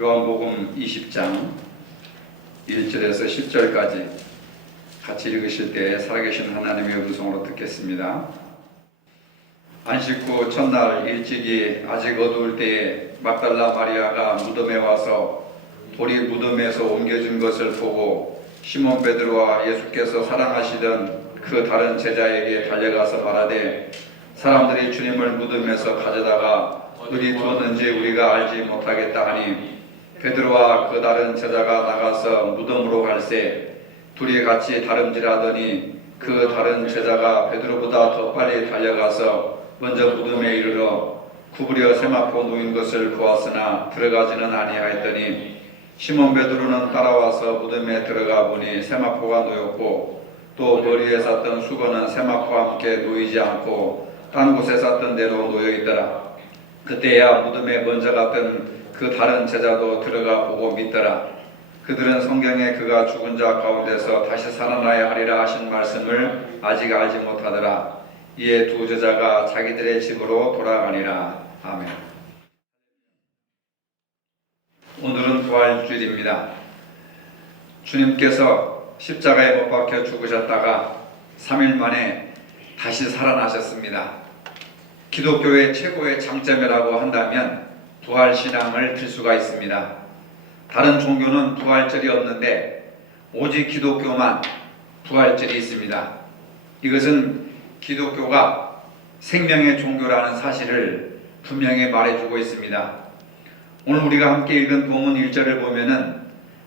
요한복음 20장 1절에서 10절까지 같이 읽으실 때 살아계신 하나님의 음성으로 듣겠습니다. 안식 후 첫날 일찍이 아직 어두울 때에 막달라 마리아가 무덤에 와서 돌이 무덤에서 옮겨진 것을 보고 시몬 베드로와 예수께서 사랑하시던 그 다른 제자에게 달려가서 말하되 사람들이 주님을 무덤에서 가져다가 어디 두었는지 우리가 알지 못하겠다 하니 베드로와 그 다른 제자가 나가서 무덤으로 갈새 둘이 같이 다름질하더니 그 다른 제자가 베드로보다 더 빨리 달려가서 먼저 무덤에 이르러 구부려 세마포 놓인 것을 보았으나 들어가지는 아니하였더니 시몬 베드로는 따라와서 무덤에 들어가 보니 세마포가 놓였고 또 머리에 쌌던 수건은 세마포와 함께 놓이지 않고 딴 곳에 쌌던 대로 놓여있더라. 그때야 무덤에 먼저 갔던 그 다른 제자도 들어가 보고 믿더라. 그들은 성경에 그가 죽은 자 가운데서 다시 살아나야 하리라 하신 말씀을 아직 알지 못하더라. 이에 두 제자가 자기들의 집으로 돌아가니라. 아멘. 오늘은 부활주일입니다. 주님께서 십자가에 못 박혀 죽으셨다가 3일 만에 다시 살아나셨습니다. 기독교의 최고의 장점이라고 한다면 부활신앙을 들 수가 있습니다. 다른 종교는 부활절이 없는데 오직 기독교만 부활절이 있습니다. 이것은 기독교가 생명의 종교라는 사실을 분명히 말해주고 있습니다. 오늘 우리가 함께 읽은 본문 1절을 보면은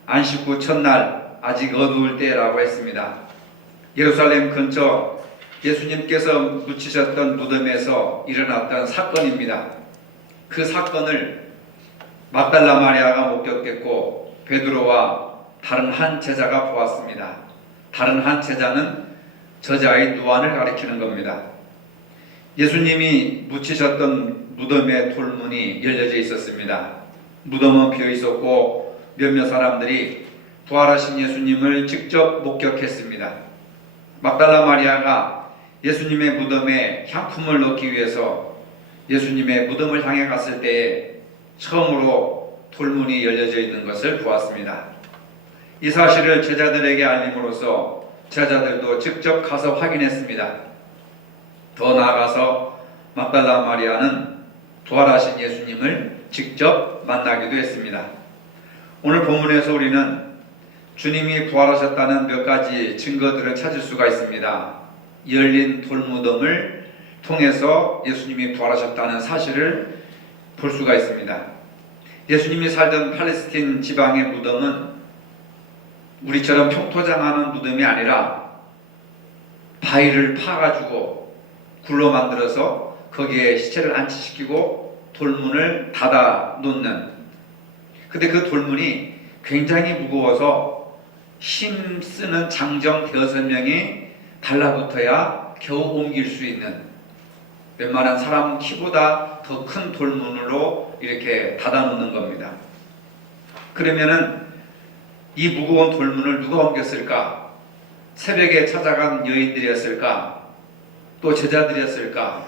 안식 후 첫날 아직 어두울 때라고 했습니다. 예루살렘 근처 예수님께서 묻히셨던 무덤에서 일어났던 사건입니다. 그 사건을 막달라 마리아가 목격했고 베드로와 다른 한 제자가 보았습니다. 다른 한 제자는 저자의 누안을 가리키는 겁니다. 예수님이 묻히셨던 무덤의 돌문이 열려져 있었습니다. 무덤은 비어 있었고 몇몇 사람들이 부활하신 예수님을 직접 목격했습니다. 막달라 마리아가 예수님의 무덤에 향품을 넣기 위해서 예수님의 무덤을 향해 갔을 때에 처음으로 돌문이 열려져 있는 것을 보았습니다. 이 사실을 제자들에게 알림으로써 제자들도 직접 가서 확인했습니다. 더 나아가서 막달라 마리아는 부활하신 예수님을 직접 만나기도 했습니다. 오늘 본문에서 우리는 주님이 부활하셨다는 몇 가지 증거들을 찾을 수가 있습니다. 열린 돌무덤을 통해서 예수님이 부활하셨다는 사실을 볼 수가 있습니다. 예수님이 살던 팔레스틴 지방의 무덤은 우리처럼 평토장하는 무덤이 아니라 바위를 파가지고 굴로 만들어서 거기에 시체를 안치시키고 돌문을 닫아 놓는, 근데 그 돌문이 굉장히 무거워서 힘쓰는 장정 대여섯 명이 달라붙어야 겨우 옮길 수 있는 웬만한 사람 키보다 더 큰 돌문으로 이렇게 닫아놓는 겁니다. 그러면은 이 무거운 돌문을 누가 옮겼을까? 새벽에 찾아간 여인들이었을까? 또 제자들이었을까?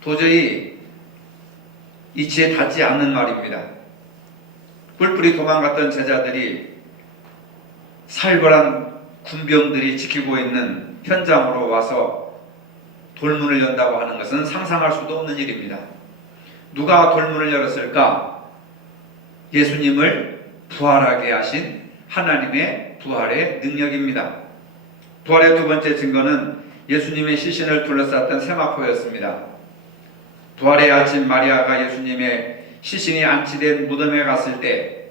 도저히 이치에 닿지 않는 말입니다. 뿔뿔이 도망갔던 제자들이 살벌한 군병들이 지키고 있는 현장으로 와서 돌문을 연다고 하는 것은 상상할 수도 없는 일입니다. 누가 돌문을 열었을까? 예수님을 부활하게 하신 하나님의 부활의 능력입니다. 부활의 두 번째 증거는 예수님의 시신을 둘러쌌던 세마포였습니다. 부활의 아침 마리아가 예수님의 시신이 안치된 무덤에 갔을 때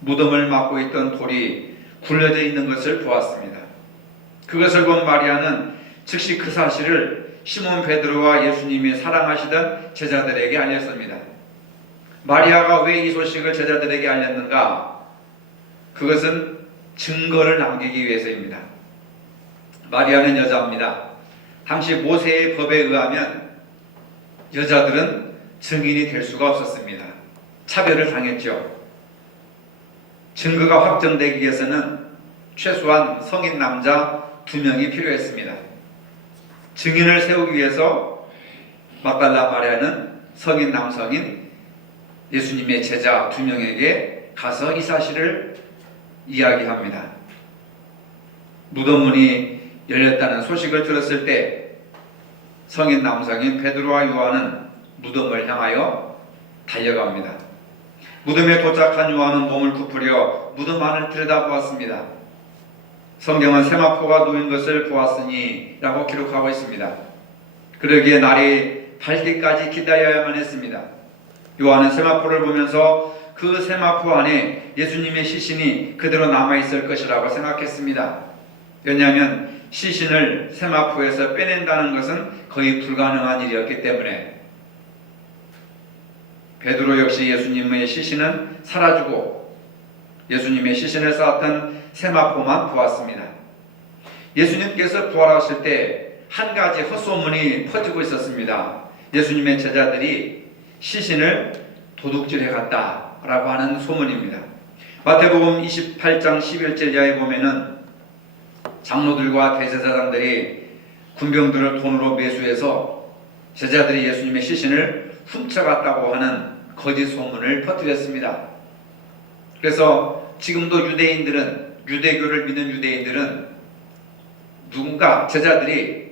무덤을 막고 있던 돌이 굴려져 있는 것을 보았습니다. 그것을 본 마리아는 즉시 그 사실을 시몬 베드로와 예수님이 사랑하시던 제자들에게 알렸습니다. 마리아가 왜 이 소식을 제자들에게 알렸는가? 그것은 증거를 남기기 위해서입니다. 마리아는 여자입니다. 당시 모세의 법에 의하면 여자들은 증인이 될 수가 없었습니다. 차별을 당했죠. 증거가 확정되기 위해서는 최소한 성인 남자 2명이 필요했습니다. 증인을 세우기 위해서 막달라 마리아는 성인 남성인 예수님의 제자 2명에게 가서 이 사실을 이야기합니다. 무덤 문이 열렸다는 소식을 들었을 때 성인 남성인 베드로와 요한은 무덤을 향하여 달려갑니다. 무덤에 도착한 요한은 몸을 굽으려 무덤 안을 들여다보았습니다. 성경은 세마포가 놓인 것을 보았으니 라고 기록하고 있습니다. 그러기에 날이 밝기까지 기다려야만 했습니다. 요한은 세마포를 보면서 그 세마포 안에 예수님의 시신이 그대로 남아있을 것이라고 생각했습니다. 왜냐하면 시신을 세마포에서 빼낸다는 것은 거의 불가능한 일이었기 때문에 베드로 역시 예수님의 시신은 사라지고 예수님의 시신을 쌓았던 세마포만 보았습니다. 예수님께서 부활하실 때 한 가지 헛소문이 퍼지고 있었습니다. 예수님의 제자들이 시신을 도둑질해 갔다라고 하는 소문입니다. 마태복음 28장 11절 이하에 보면은 장로들과 대제사장들이 군병들을 돈으로 매수해서 제자들이 예수님의 시신을 훔쳐갔다고 하는 거짓 소문을 퍼뜨렸습니다. 그래서 지금도 유대교를 믿는 유대인들은 누군가 제자들이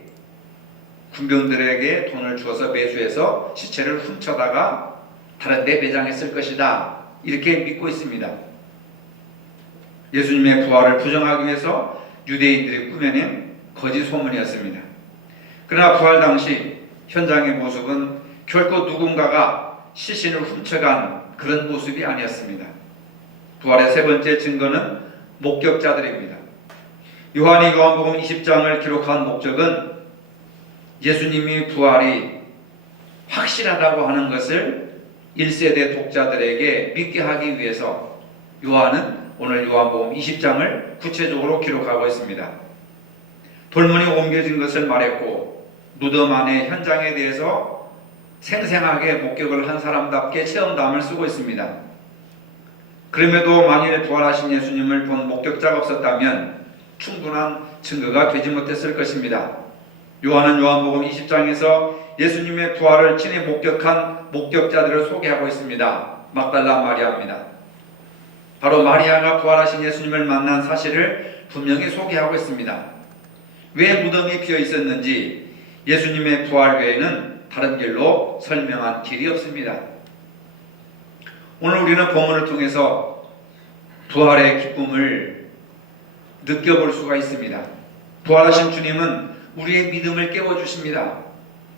군병들에게 돈을 주어서 매수해서 시체를 훔쳐다가 다른 데 배장했을 것이다, 이렇게 믿고 있습니다. 예수님의 부활을 부정하기 위해서 유대인들이 꾸며낸 거짓 소문이었습니다. 그러나 부활 당시 현장의 모습은 결코 누군가가 시신을 훔쳐간 그런 모습이 아니었습니다. 부활의 세 번째 증거는 목격자들입니다. 요한이 요한복음 20장을 기록한 목적은 예수님이 부활이 확실하다고 하는 것을 1세대 독자들에게 믿게 하기 위해서 요한은 오늘 요한복음 20장을 구체적으로 기록하고 있습니다. 돌문이 옮겨진 것을 말했고 무덤 안의 현장에 대해서 생생하게 목격을 한 사람답게 체험담을 쓰고 있습니다. 그럼에도 만일 부활하신 예수님을 본 목격자가 없었다면 충분한 증거가 되지 못했을 것입니다. 요한은 요한복음 20장에서 예수님의 부활을 친히 목격한 목격자들을 소개하고 있습니다. 막달라 마리아입니다. 바로 마리아가 부활하신 예수님을 만난 사실을 분명히 소개하고 있습니다. 왜 무덤이 비어 있었는지 예수님의 부활 외에는 다른 길로 설명한 길이 없습니다. 오늘 우리는 본문을 통해서 부활의 기쁨을 느껴볼 수가 있습니다. 부활하신 주님은 우리의 믿음을 깨워주십니다.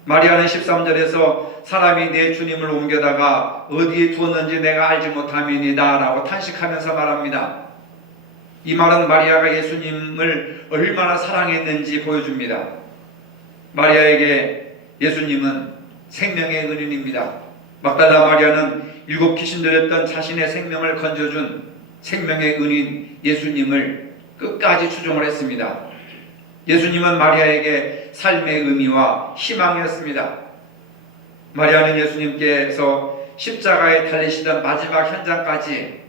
마리아는 13절에서 사람이 내 주님을 옮겨다가 어디에 두었는지 내가 알지 못함이니이다 라고 탄식하면서 말합니다. 이 말은 마리아가 예수님을 얼마나 사랑했는지 보여줍니다. 마리아에게 예수님은 생명의 은인입니다. 막달라 마리아는 7 귀신 들렸던 자신의 생명을 건져준 생명의 은인 예수님을 끝까지 추종을 했습니다. 예수님은 마리아에게 삶의 의미와 희망이었습니다. 마리아는 예수님께서 십자가에 달리시던 마지막 현장까지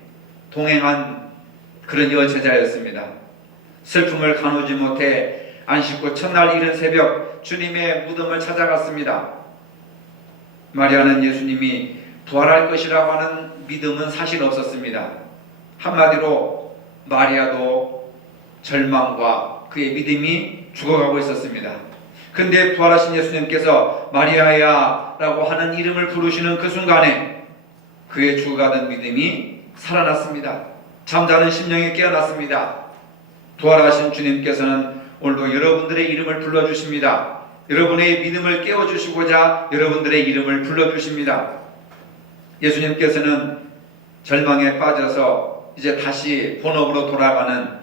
동행한 그런 여제자였습니다. 슬픔을 가누지 못해 안식 후 첫날 이른 새벽 주님의 무덤을 찾아갔습니다. 마리아는 예수님이 부활할 것이라고 하는 믿음은 사실 없었습니다. 한마디로 마리아도 절망과 그의 믿음이 죽어가고 있었습니다. 근데 부활하신 예수님께서 마리아야 라고 하는 이름을 부르시는 그 순간에 그의 죽어가던 믿음이 살아났습니다. 잠자는 심령이 깨어났습니다. 부활하신 주님께서는 오늘도 여러분들의 이름을 불러주십니다. 여러분의 믿음을 깨워주시고자 여러분들의 이름을 불러주십니다. 예수님께서는 절망에 빠져서 이제 다시 본업으로 돌아가는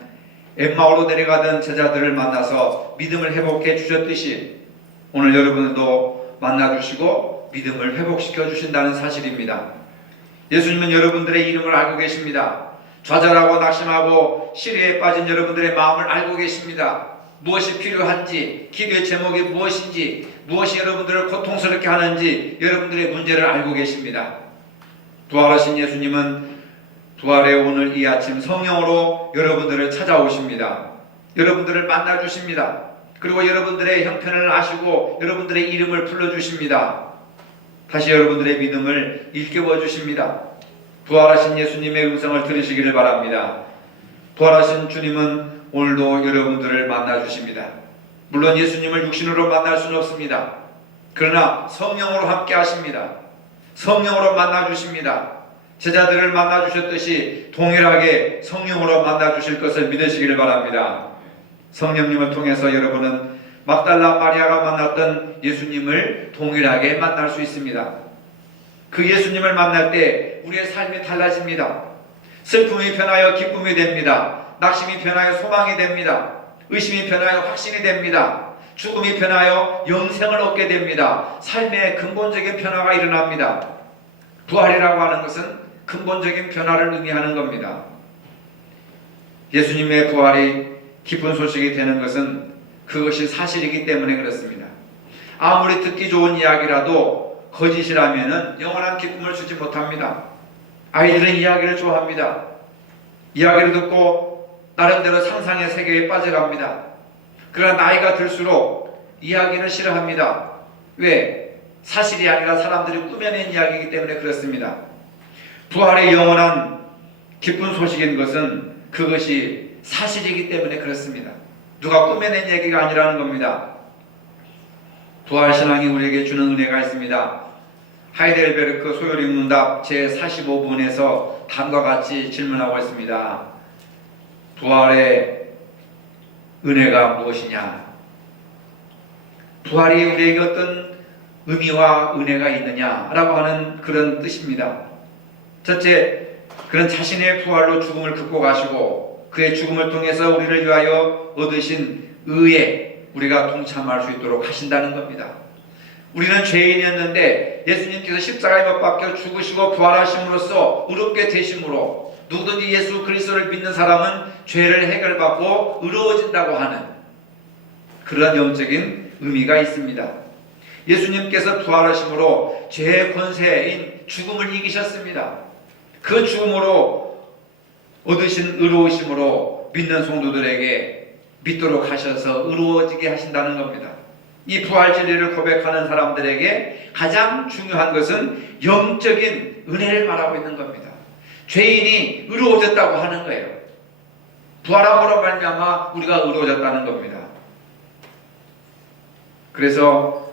엠마오로 내려가던 제자들을 만나서 믿음을 회복해 주셨듯이 오늘 여러분도 만나주시고 믿음을 회복시켜 주신다는 사실입니다. 예수님은 여러분들의 이름을 알고 계십니다. 좌절하고 낙심하고 시리에 빠진 여러분들의 마음을 알고 계십니다. 무엇이 필요한지, 기도의 제목이 무엇인지, 무엇이 여러분들을 고통스럽게 하는지 여러분들의 문제를 알고 계십니다. 부활하신 예수님은 부활의 오늘 이 아침 성령으로 여러분들을 찾아오십니다. 여러분들을 만나주십니다. 그리고 여러분들의 형편을 아시고 여러분들의 이름을 불러주십니다. 다시 여러분들의 믿음을 일깨워 주십니다. 부활하신 예수님의 음성을 들으시기를 바랍니다. 부활하신 주님은 오늘도 여러분들을 만나 주십니다. 물론 예수님을 육신으로 만날 수는 없습니다. 그러나 성령으로 함께 하십니다. 성령으로 만나 주십니다. 제자들을 만나 주셨듯이 동일하게 성령으로 만나 주실 것을 믿으시기를 바랍니다. 성령님을 통해서 여러분은 막달라 마리아가 만났던 예수님을 동일하게 만날 수 있습니다. 그 예수님을 만날 때 우리의 삶이 달라집니다. 슬픔이 변하여 기쁨이 됩니다. 낙심이 변하여 소망이 됩니다. 의심이 변하여 확신이 됩니다. 죽음이 변하여 영생을 얻게 됩니다. 삶의 근본적인 변화가 일어납니다. 부활이라고 하는 것은 근본적인 변화를 의미하는 겁니다. 예수님의 부활이 기쁜 소식이 되는 것은 그것이 사실이기 때문에 그렇습니다. 아무리 듣기 좋은 이야기라도 거짓이라면 영원한 기쁨을 주지 못합니다. 아이들은 이야기를 좋아합니다. 이야기를 듣고 나름대로 상상의 세계에 빠져갑니다. 그러나 나이가 들수록 이야기를 싫어합니다. 왜? 사실이 아니라 사람들이 꾸며낸 이야기이기 때문에 그렇습니다. 부활의 영원한 기쁜 소식인 것은 그것이 사실이기 때문에 그렇습니다. 누가 꾸며낸 얘기가 아니라는 겁니다. 부활신앙이 우리에게 주는 은혜가 있습니다. 하이델베르크 소요리 문답 제45번에서 다음과 같이 질문하고 있습니다. 부활의 은혜가 무엇이냐? 부활이 우리에게 어떤 의미와 은혜가 있느냐라고 하는 그런 뜻입니다. 첫째, 그는 자신의 부활로 죽음을 극복하시고 그의 죽음을 통해서 우리를 위하여 얻으신 의에 우리가 동참할 수 있도록 하신다는 겁니다. 우리는 죄인이었는데 예수님께서 십자가에 못 박혀 죽으시고 부활하심으로써 의롭게 되심으로 누구든지 예수 그리스도를 믿는 사람은 죄를 해결받고 의로워진다고 하는 그런 영적인 의미가 있습니다. 예수님께서 부활하심으로 죄의 권세인 죽음을 이기셨습니다. 그 죽음으로 얻으신 의로우심으로 믿는 성도들에게 믿도록 하셔서 의로워지게 하신다는 겁니다. 이 부활 진리를 고백하는 사람들에게 가장 중요한 것은 영적인 은혜를 말하고 있는 겁니다. 죄인이 의로워졌다고 하는 거예요. 부활함으로 말미암아 우리가 의로워졌다는 겁니다. 그래서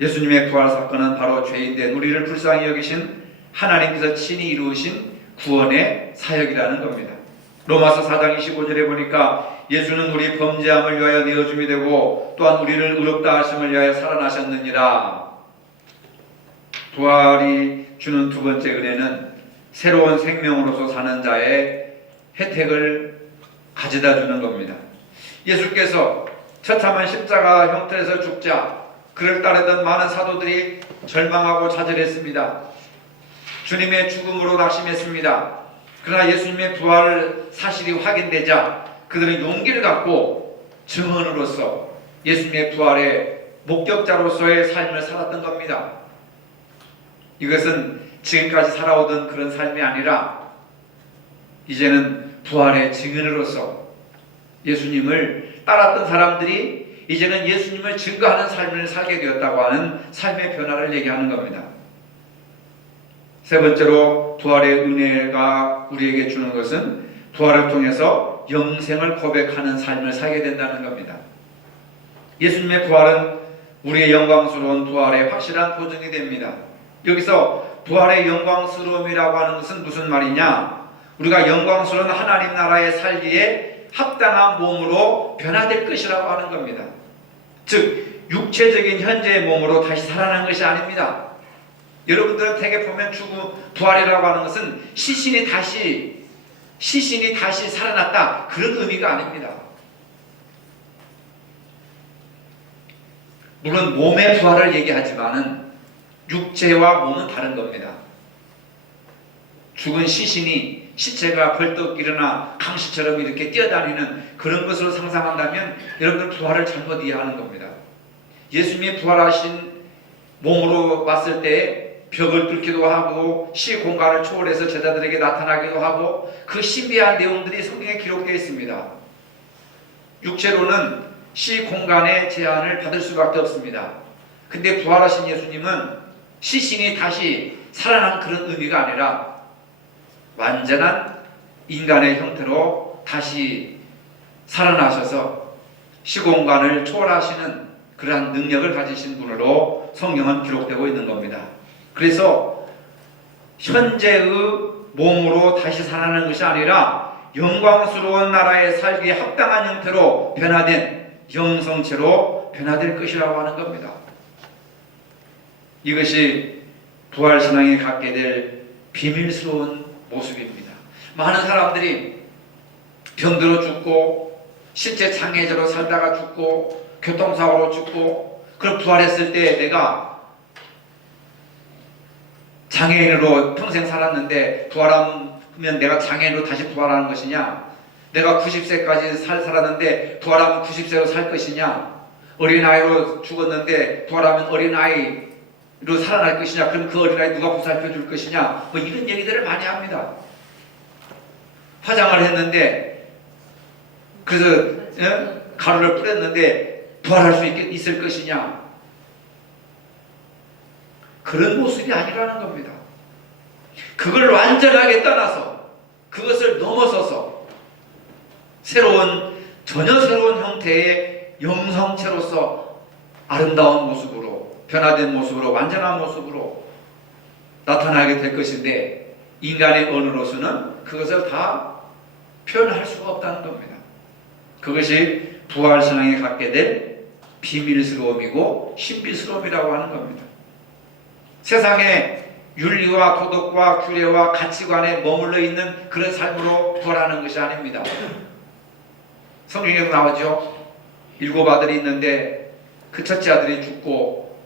예수님의 부활 사건은 바로 죄인된 우리를 불쌍히 여기신 하나님께서 친히 이루신 구원의 사역이라는 겁니다. 로마서 4장 25절에 보니까 예수는 우리 범죄함을 위하여 내어줌이 되고 또한 우리를 의롭다 하심을 위하여 살아나셨느니라. 부활이 주는 두 번째 은혜는 새로운 생명으로서 사는 자의 혜택을 가져다 주는 겁니다. 예수께서 처참한 십자가 형태에서 죽자 그를 따르던 많은 사도들이 절망하고 좌절했습니다. 주님의 죽음으로 낙심했습니다. 그러나 예수님의 부활 사실이 확인되자 그들은 용기를 갖고 증언으로서 예수님의 부활의 목격자로서의 삶을 살았던 겁니다. 이것은 지금까지 살아오던 그런 삶이 아니라 이제는 부활의 증인으로서 예수님을 따랐던 사람들이 이제는 예수님을 증거하는 삶을 살게 되었다고 하는 삶의 변화를 얘기하는 겁니다. 세 번째로 부활의 은혜가 우리에게 주는 것은 부활을 통해서 영생을 고백하는 삶을 살게 된다는 겁니다. 예수님의 부활은 우리의 영광스러운 부활의 확실한 보증이 됩니다. 여기서 부활의 영광스러움이라고 하는 것은 무슨 말이냐? 우리가 영광스러운 하나님 나라에 살기에 합당한 몸으로 변화될 것이라고 하는 겁니다. 즉 육체적인 현재의 몸으로 다시 살아난 것이 아닙니다. 여러분들은 대개 보면 부활이라고 하는 것은 시신이 다시 살아났다 그런 의미가 아닙니다. 물론 몸의 부활을 얘기하지만은 육체와 몸은 다른 겁니다. 죽은 시체가 벌떡 일어나 강시처럼 이렇게 뛰어다니는 그런 것으로 상상한다면 여러분들 부활을 잘못 이해하는 겁니다. 예수님이 부활하신 몸으로 왔을 때 벽을 뚫기도 하고 시 공간을 초월해서 제자들에게 나타나기도 하고 그 신비한 내용들이 성경에 기록되어 있습니다. 육체로는 시 공간의 제한을 받을 수밖에 없습니다. 근데 부활하신 예수님은 시신이 다시 살아난 그런 의미가 아니라 완전한 인간의 형태로 다시 살아나셔서 시공간을 초월하시는 그러한 능력을 가지신 분으로 성경은 기록되고 있는 겁니다. 그래서 현재의 몸으로 다시 살아나는 것이 아니라 영광스러운 나라에 살기에 합당한 형태로 변화된 영성체로 변화될 것이라고 하는 겁니다. 이것이 부활신앙이 갖게 될 비밀스러운 모습입니다. 많은 사람들이 병들어 죽고 실제 장애자로 살다가 죽고 교통사고로 죽고 그럼 부활했을 때 내가 장애인으로 평생 살았는데 부활하면 내가 장애인으로 다시 부활하는 것이냐? 내가 90세까지 살았는데 부활하면 90세로 살 것이냐? 어린아이로 죽었는데 부활하면 어린아이로 살아날 것이냐? 그럼 그 어린아이 누가 보살펴 줄 것이냐? 뭐 이런 얘기들을 많이 합니다. 화장을 했는데 그래서 가루를 뿌렸는데 부활할 수 있을 것이냐? 그런 모습이 아니라는 겁니다. 그걸 완전하게 떠나서 그것을 넘어서서 전혀 새로운 형태의 영성체로서 아름다운 모습으로 변화된 모습으로 완전한 모습으로 나타나게 될 것인데 인간의 언어로서는 그것을 다 표현할 수가 없다는 겁니다. 그것이 부활신앙이 갖게 될 비밀스러움이고 신비스러움이라고 하는 겁니다. 세상에 윤리와 도덕과 규례와 가치관에 머물러 있는 그런 삶으로 부활하는 것이 아닙니다. 성경에도 나오죠. 7 아들이 있는데 그 첫째 아들이 죽고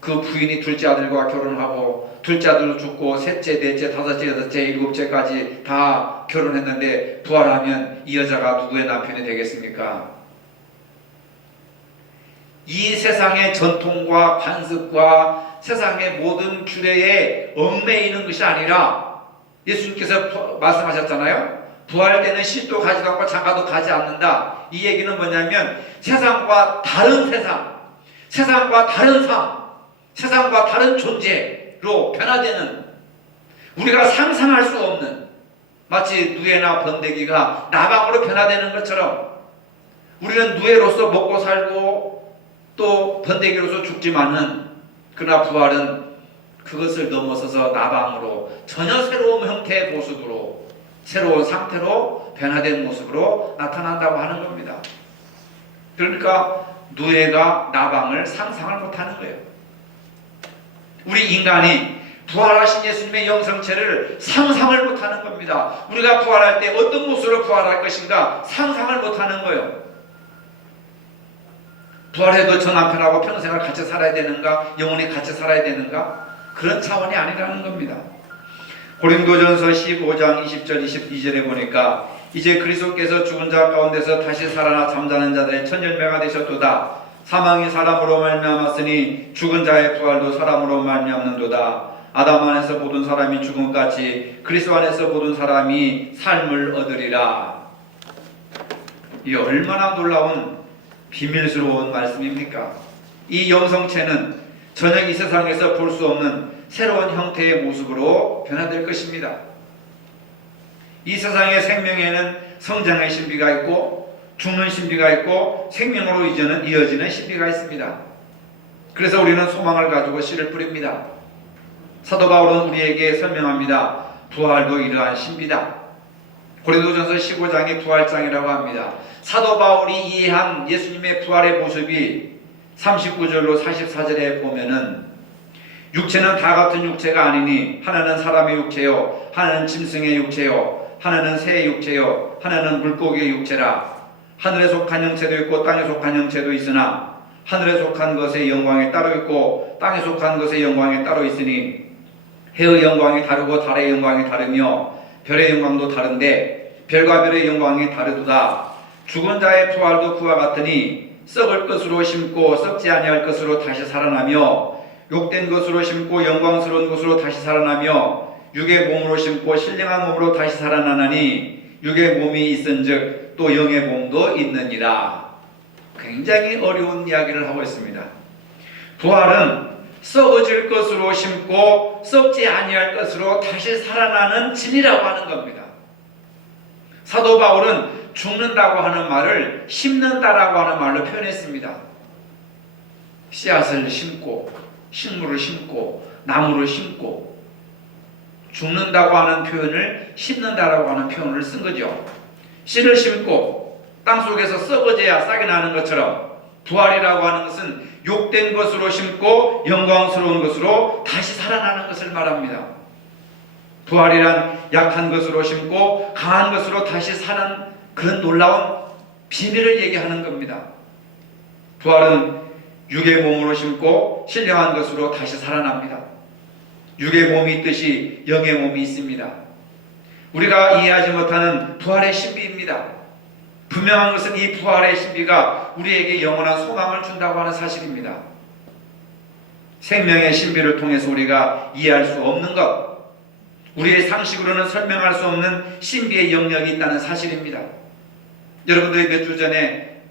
그 부인이 둘째 아들과 결혼하고 둘째 아들도 죽고 셋째, 넷째, 다섯째, 여섯째, 일곱째까지 다 결혼했는데 부활하면 이 여자가 누구의 남편이 되겠습니까? 이 세상의 전통과 관습과 세상의 모든 규례에 얽매이는 것이 아니라 예수님께서 말씀하셨잖아요. 부활되는 씨도 가지 않고 장가도 가지 않는다. 이 얘기는 뭐냐면 세상과 다른 세상과 다른 삶, 세상과 다른 존재로 변화되는 우리가 상상할 수 없는 마치 누에나 번데기가 나방으로 변화되는 것처럼 우리는 누에로서 먹고 살고 또 번데기로서 죽지만은 그러나 부활은 그것을 넘어서서 나방으로 전혀 새로운 형태의 모습으로 새로운 상태로 변화된 모습으로 나타난다고 하는 겁니다. 그러니까 누에가 나방을 상상을 못하는 거예요. 우리 인간이 부활하신 예수님의 영성체를 상상을 못하는 겁니다. 우리가 부활할 때 어떤 모습으로 부활할 것인가 상상을 못하는 거예요. 부활해도 저 남편하고 평생을 같이 살아야 되는가? 영원히 같이 살아야 되는가? 그런 차원이 아니라는 겁니다. 고린도전서 15장 20절 22절에 보니까 이제 그리스도께서 죽은 자 가운데서 다시 살아나 잠자는 자들의 첫 열매가 되셨도다. 사망이 사람으로 말미암았으니 죽은 자의 부활도 사람으로 말미암는도다. 아담 안에서 모든 사람이 죽음같이 그리스도 안에서 모든 사람이 삶을 얻으리라. 이 얼마나 놀라운 비밀스러운 말씀입니까? 이 영성체는 전혀 이 세상에서 볼 수 없는 새로운 형태의 모습으로 변화될 것입니다. 이 세상의 생명에는 성장의 신비가 있고 죽는 신비가 있고 생명으로 이어지는 신비가 있습니다. 그래서 우리는 소망을 가지고 씨를 뿌립니다. 사도 바울은 우리에게 설명합니다. 부활도 이러한 신비다. 고린도전서 15장이 부활장이라고 합니다. 사도 바울이 이해한 예수님의 부활의 모습이 39절로 44절에 보면은 육체는 다 같은 육체가 아니니 하나는 사람의 육체요 하나는 짐승의 육체요 하나는 새의 육체요 하나는 물고기의 육체라. 하늘에 속한 형체도 있고 땅에 속한 형체도 있으나 하늘에 속한 것의 영광이 따로 있고 땅에 속한 것의 영광이 따로 있으니 해의 영광이 다르고 달의 영광이 다르며 별의 영광도 다른데 별과 별의 영광이 다르도다. 죽은 자의 부활도 그와 같으니 썩을 것으로 심고 썩지 아니할 것으로 다시 살아나며 욕된 것으로 심고 영광스러운 것으로 다시 살아나며 육의 몸으로 심고 신령한 몸으로 다시 살아나나니 육의 몸이 있은즉 또 영의 몸도 있느니라. 굉장히 어려운 이야기를 하고 있습니다. 부활은 썩어질 것으로 심고 썩지 아니할 것으로 다시 살아나는 진이라고 하는 겁니다. 사도 바울은 죽는다고 하는 말을 심는다라고 하는 말로 표현했습니다. 씨앗을 심고 식물을 심고 나무를 심고 죽는다고 하는 표현을 심는다라고 하는 표현을 쓴 거죠. 씨를 심고 땅속에서 썩어져야 싹이 나는 것처럼 부활이라고 하는 것은 욕된 것으로 심고 영광스러운 것으로 다시 살아나는 것을 말합니다. 부활이란 약한 것으로 심고 강한 것으로 다시 사는 그런 놀라운 비밀을 얘기하는 겁니다. 부활은 육의 몸으로 심고 신령한 것으로 다시 살아납니다. 육의 몸이 있듯이 영의 몸이 있습니다. 우리가 이해하지 못하는 부활의 신비입니다. 분명한 것은 이 부활의 신비가 우리에게 영원한 소망을 준다고 하는 사실입니다. 생명의 신비를 통해서 우리가 이해할 수 없는 것, 우리의 상식으로는 설명할 수 없는 신비의 영역이 있다는 사실입니다. 여러분들이 몇 주 전에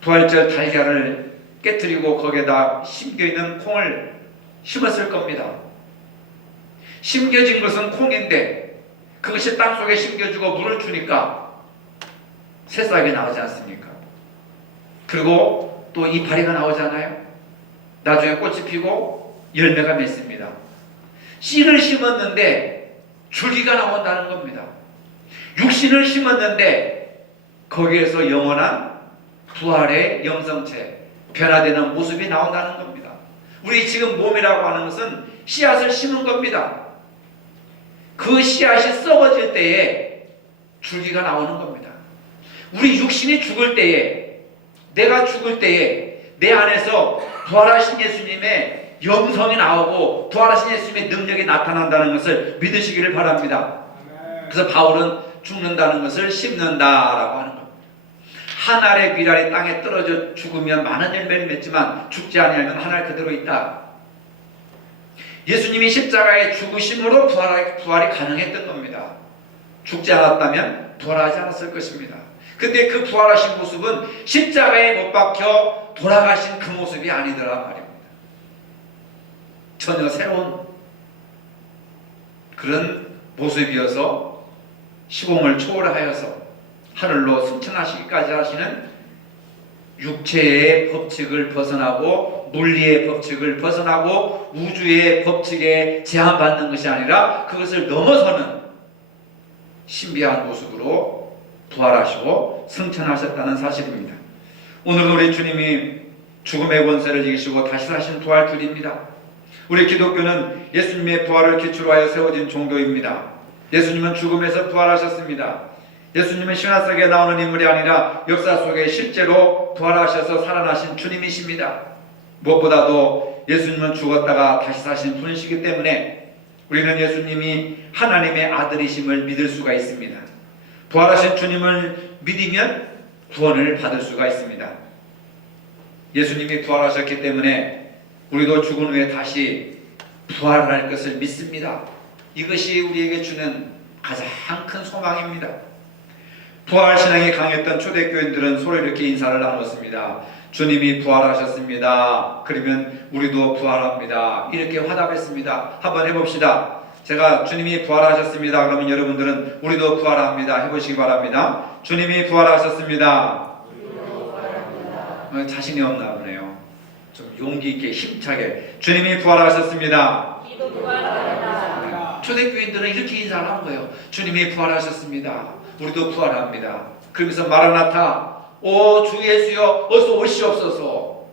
부활절 달걀을 깨뜨리고 거기에다 심겨있는 콩을 심었을 겁니다. 심겨진 것은 콩인데 그것이 땅속에 심겨주고 물을 주니까 새싹이 나오지 않습니까? 그리고 또 이파리가 나오잖아요. 나중에 꽃이 피고 열매가 맺습니다. 씨를 심었는데 줄기가 나온다는 겁니다. 육신을 심었는데 거기에서 영원한 부활의 영성체, 변화되는 모습이 나온다는 겁니다. 우리 지금 몸이라고 하는 것은 씨앗을 심은 겁니다. 그 씨앗이 썩어질 때에 줄기가 나오는 겁니다. 우리 육신이 죽을 때에, 내가 죽을 때에 내 안에서 부활하신 예수님의 영성이 나오고 부활하신 예수님의 능력이 나타난다는 것을 믿으시기를 바랍니다. 그래서 바울은 죽는다는 것을 심는다라고 하는 겁니다. 한 알의 밀알이 땅에 떨어져 죽으면 많은 열매를 맺지만 죽지 아니하면 한 알 그대로 있다. 예수님이 십자가의 죽으심으로 부활이 가능했던 겁니다. 죽지 않았다면 부활하지 않았을 것입니다. 근데 그 부활하신 모습은 십자가에 못 박혀 돌아가신 그 모습이 아니더라 말입니다. 전혀 새로운 그런 모습이어서 시공을 초월하여서 하늘로 승천하시기까지 하시는 육체의 법칙을 벗어나고 물리의 법칙을 벗어나고 우주의 법칙에 제한받는 것이 아니라 그것을 넘어서는 신비한 모습으로 부활하시고 승천하셨다는 사실입니다. 오늘 우리 주님이 죽음의 권세를 이기시고 다시 사신 부활주일입니다. 우리 기독교는 예수님의 부활을 기초로 하여 세워진 종교입니다. 예수님은 죽음에서 부활하셨습니다. 예수님은 신화 속에 나오는 인물이 아니라 역사 속에 실제로 부활하셔서 살아나신 주님이십니다. 무엇보다도 예수님은 죽었다가 다시 사신 분이시기 때문에 우리는 예수님이 하나님의 아들이심을 믿을 수가 있습니다. 부활하신 주님을 믿으면 구원을 받을 수가 있습니다. 예수님이 부활하셨기 때문에 우리도 죽은 후에 다시 부활할 것을 믿습니다. 이것이 우리에게 주는 가장 큰 소망입니다. 부활신앙이 강했던 초대교인들은 서로 이렇게 인사를 나눴습니다. 주님이 부활하셨습니다. 그러면 우리도 부활합니다. 이렇게 화답했습니다. 한번 해봅시다. 제가 주님이 부활하셨습니다. 그러면 여러분들은 우리도 부활합니다. 해보시기 바랍니다. 주님이 부활하셨습니다. 자신이 없나 보네요. 좀 용기 있게 힘차게 주님이 부활하셨습니다. 초대교인들은 이렇게 인사를 한 거예요. 주님이 부활하셨습니다. 우리도 부활합니다. 그러면서 마라나타, 오 주 예수여 어서 오시옵소서.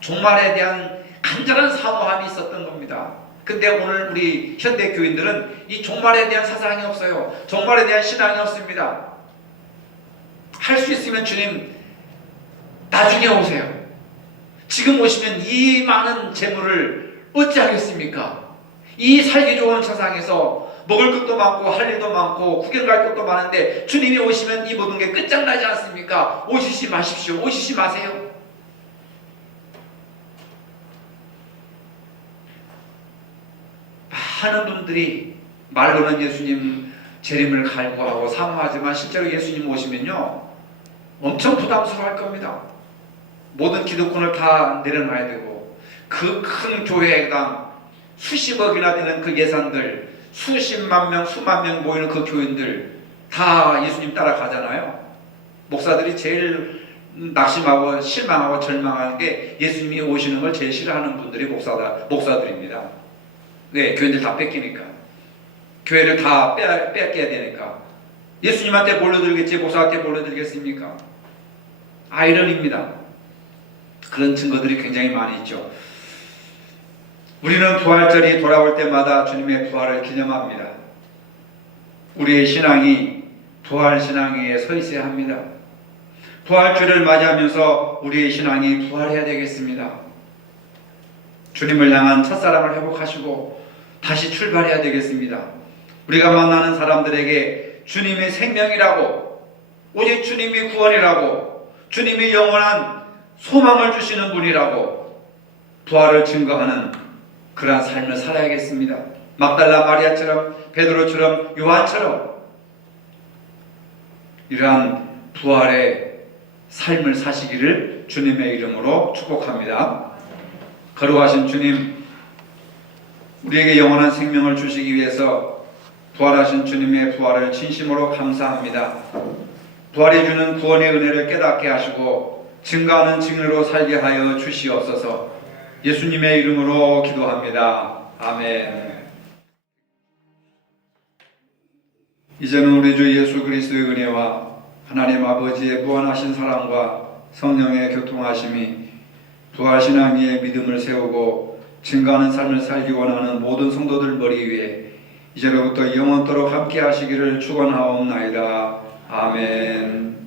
종말에 대한 간절한 사모함이 있었던 겁니다. 근데 오늘 우리 현대교인들은 이 종말에 대한 사상이 없어요. 종말에 대한 신앙이 없습니다. 할 수 있으면 주님 나중에 오세요. 지금 오시면 이 많은 재물을 어찌하겠습니까? 이 살기 좋은 세상에서 먹을 것도 많고 할 일도 많고 구경 갈 것도 많은데 주님이 오시면 이 모든 게 끝장나지 않습니까? 오시지 마십시오. 오시지 마세요. 많은 분들이 말로는 예수님 재림을 갈구하고 사모하지만 실제로 예수님 오시면요 엄청 부담스러워할 겁니다. 모든 기득권을 다 내려놔야 되고 그 큰 교회당 수십억이나 되는 그 예산들, 수십만 명, 수만 명 모이는 그 교인들 다 예수님 따라가잖아요. 목사들이 제일 낙심하고 실망하고 절망하는 게 예수님이 오시는 걸 제일 싫어하는 분들이 목사들입니다. 왜? 교인들 다 뺏기니까. 교회를 다 뺏겨야 되니까. 예수님한테 몰려들겠지 목사한테 몰려들겠습니까? 아이러니입니다. 그런 증거들이 굉장히 많이 있죠. 우리는 부활절이 돌아올 때마다 주님의 부활을 기념합니다. 우리의 신앙이 부활신앙 위에 서 있어야 합니다. 부활주를 맞이하면서 우리의 신앙이 부활해야 되겠습니다. 주님을 향한 첫사랑을 회복하시고 다시 출발해야 되겠습니다. 우리가 만나는 사람들에게 주님의 생명이라고, 오직 주님이 구원이라고, 주님이 영원한 소망을 주시는 분이라고 부활을 증거하는 그러한 삶을 살아야겠습니다. 막달라 마리아처럼, 베드로처럼, 요한처럼 이러한 부활의 삶을 사시기를 주님의 이름으로 축복합니다. 거룩하신 주님, 우리에게 영원한 생명을 주시기 위해서 부활하신 주님의 부활을 진심으로 감사합니다. 부활이 주는 구원의 은혜를 깨닫게 하시고 증거하는 증인으로 살게 하여 주시옵소서. 예수님의 이름으로 기도합니다. 아멘. 이제는 우리 주 예수 그리스도의 은혜와 하나님 아버지의 무한하신 사랑과 성령의 교통하심이 부활신앙 위에 믿음을 세우고 증거하는 삶을 살기 원하는 모든 성도들 머리 위에 이제로부터 영원토록 함께 하시기를 축원하옵나이다. 아멘.